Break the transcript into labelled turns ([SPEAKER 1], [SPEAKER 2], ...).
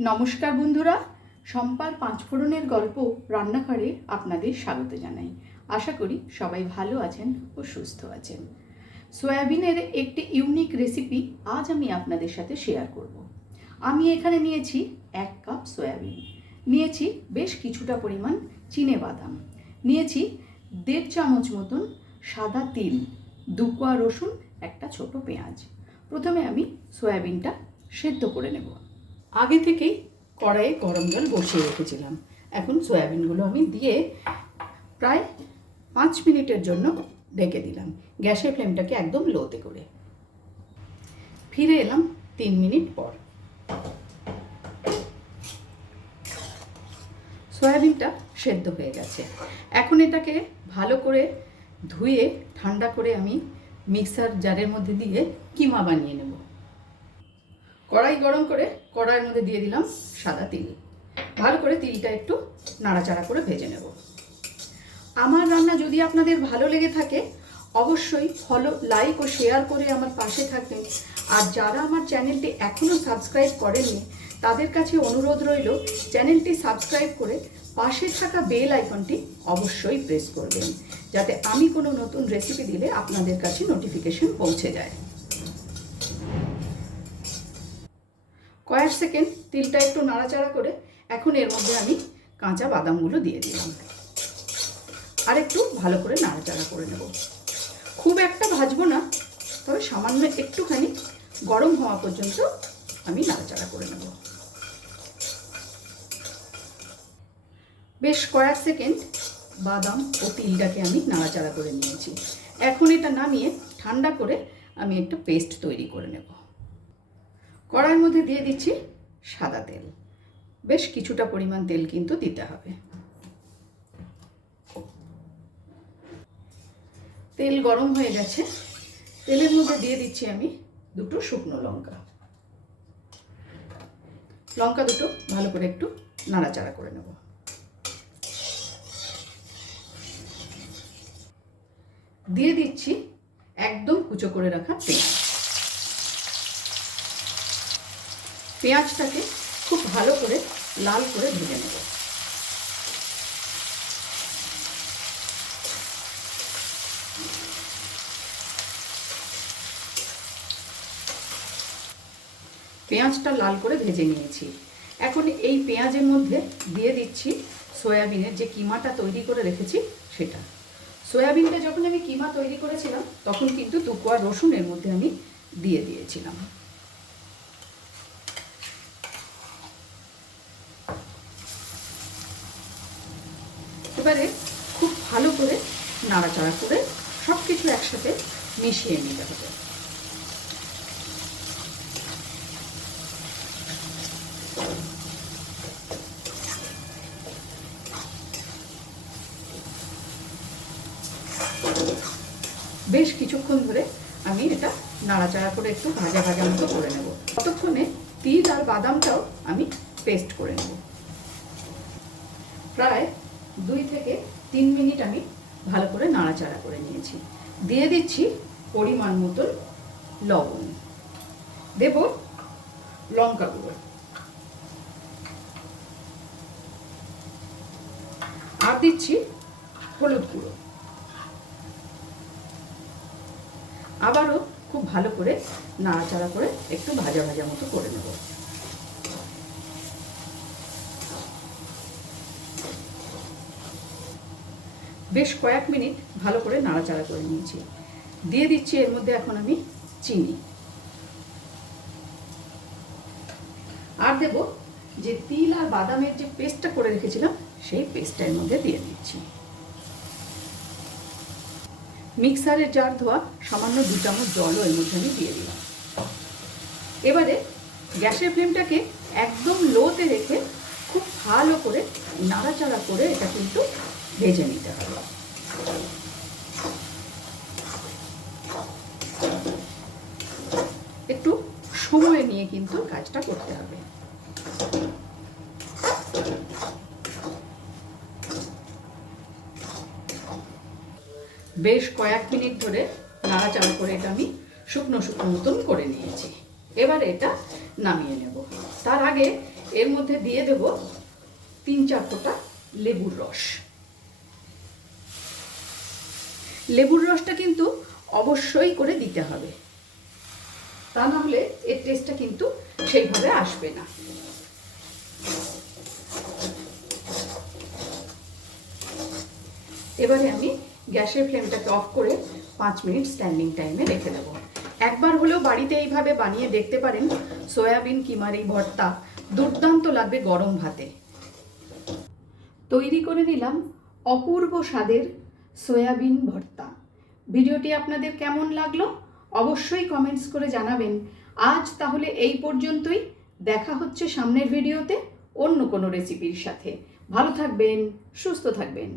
[SPEAKER 1] নমস্কার বন্ধুরা সম্পার পাঁচফোড়নের গল্প রান্নাঘরে আপনাদের স্বাগত জানাই। আশা করি সবাই ভালো আছেন ও সুস্থ আছেন। সয়াবিনের একটি ইউনিক রেসিপি আজ আমি আপনাদের সাথে শেয়ার করব। আমি এখানে নিয়েছি এক কাপ সয়াবিন। নিয়েছি বেশ কিছুটা পরিমাণ চিনে বাদাম। নিয়েছি দেড় চামচ মতন সাদা তিল, দু কোয়া রসুন, একটা ছোট পেঁয়াজ। প্রথমে আমি সয়াবিনটা সেদ্ধ করে নেব। আগে থেকেই কড়াইয়ে গরম জল বসিয়ে রেখেছিলাম। এখন সয়াবিনগুলো আমি দিয়ে প্রায় পাঁচ মিনিটের জন্য ঢেকে দিলাম। গ্যাসের ফ্লেমটাকে একদম লোতে করে। ফিরে এলাম তিন মিনিট পর। সয়াবিনটা সেদ্ধ হয়ে গেছে। এখন এটাকে ভালো করে ধুয়ে, ঠান্ডা করে আমি মিক্সার জারের মধ্যে দিয়ে কিমা বানিয়ে নেব। কড়াই গরম করে কড়াইয়ের মধ্যে দিয়ে দিলাম সাদা তিল। ভালো করে তিলটা একটু নাড়াচাড়া করে ভেজে নেব। আমার রান্না যদি আপনাদের ভালো লেগে থাকে, অবশ্যই ফলো লাইক ও শেয়ার করে আমার পাশে থাকবেন। আর যারা আমার চ্যানেলটি এখনও সাবস্ক্রাইব করেননি, তাদের কাছে অনুরোধ রইল, চ্যানেলটি সাবস্ক্রাইব করে পাশে থাকা বেল আইকনটি অবশ্যই প্রেস করবেন, যাতে আমি কোনো নতুন রেসিপি দিলে আপনাদের কাছে নোটিফিকেশন পৌঁছে যায়। কয়েক সেকেন্ড তিলটা একটু নাড়াচাড়া করে এখন এর মধ্যে আমি কাঁচা বাদামগুলো দিয়ে দিলাম। আর একটু ভালো করে নাড়াচাড়া করে নেব। খুব একটা ভাজবো না, তবে সামান্য একটুখানি গরম হওয়া পর্যন্ত আমি নাড়াচাড়া করে নেব। বেশ কয়েক সেকেন্ড বাদাম ও তিলটাকে আমি নাড়াচাড়া করে নিয়েছি। এখন এটা নামিয়ে ঠান্ডা করে আমি একটা পেস্ট তৈরি করে নেব। কড়াইয়ের মধ্যে দিয়ে দিচ্ছি সাদা তেল। বেশ কিছুটা পরিমাণ তেল কিন্তু দিতে হবে। তেল গরম হয়ে গেছে। তেলের মধ্যে দিয়ে দিচ্ছি আমি দুটো শুকনো লঙ্কা। লঙ্কা দুটো ভালো করে একটু নাড়াচাড়া করে নেব। দিয়ে দিচ্ছি একদম কুচো করে রাখা পেঁয়াজ পেঁয়াজটাকে খুব ভালো করে লাল করে ভেজে নেব। পেঁয়াজটা লাল করে ভেজে নিয়েছি। এখন এই পেঁয়াজের মধ্যে দিয়ে দিচ্ছি সয়াবিনের যে কিমাটা তৈরি করে রেখেছি সেটা। সয়াবিনটা যখন আমি কিমা তৈরি করেছিলাম, তখন কিন্তু দু কোয়া রসুনের মধ্যে আমি দিয়ে দিয়েছিলাম। এবারে খুব ভালো করে নাড়াচাড়া করে সব কিছু একসাথে মিশিয়ে নিতে হবে। বেশ কিছুক্ষণ ধরে আমি এটা নাড়াচাড়া করে একটু ভাজা ভাজা মতো করে নেব। ততক্ষণে তিল আর বাদামটাও আমি পেস্ট করে নেব। প্রায় দুই থেকে তিন মিনিট আমি ভালো করে নাড়াচাড়া করে নিয়েছি। দিয়ে দিচ্ছি পরিমাণ মতন লবণ। দেব লঙ্কা গুঁড়ো। আর দিচ্ছি হলুদ গুঁড়ো। আবারও খুব ভালো করে নাড়াচাড়া করে একটু ভাজা ভাজা মতো করে নেব। বেশ কয়েক মিনিট ভালো করে নাড়াচাড়া করে নিয়েছি। দিয়ে দিচ্ছি এর মধ্যে এখন আমি চিনি। আর দেব যে তিল আর বাদামের যে পেস্টটা করে রেখেছিলাম, সেই পেস্টটা এর মধ্যে দিয়ে দিচ্ছি। মিক্সারের জার ধোয়া সামান্য দু চামচ জলও এর মধ্যে আমি দিয়ে দিলাম। এবারে গ্যাসের ফ্লেমটাকে একদম লোতে রেখে খুব ভালো করে নাড়াচাড়া করে এটা কিন্তু ভেজে নিতে হবে। একটু সময় নিয়ে কিন্তু কাজটা করতে হবে। বেশ কয়েক মিনিট ধরে নাড়াচাড়া করে এটা আমি শুকনো শুকনো মতন করে নিয়েছি। এবার এটা নামিয়ে নেব। তার আগে এর মধ্যে দিয়ে দেব তিন চার ফোঁটা লেবুর রস। লেবুর রসটা কিন্তু অবশ্যই করে দিতে হবে। তা না হলে এর টেস্টটা কিন্তু সেইভাবে আসবে না। এবারে আমি গ্যাসের ফ্লেমটাকে অফ করে পাঁচ মিনিট স্ট্যান্ডিং টাইমে রেখে দেবো। একবার হলেও বাড়িতে এইভাবে বানিয়ে দেখতে পারেন, সয়াবিন কিমার এই ভর্তা দুর্দান্ত লাগবে গরম ভাতে। তৈরি করে নিলাম অপূর্ব স্বাদের সয়াবিন ভর্তা। ভিডিওটি আপনাদের কেমন লাগল অবশ্যই কমেন্টস করে জানাবেন। আজ তাহলে এই পর্যন্তই। দেখা হচ্ছে সামনের ভিডিওতে অন্য কোনো রেসিপির সাথে। ভালো থাকবেন, সুস্থ থাকবেন।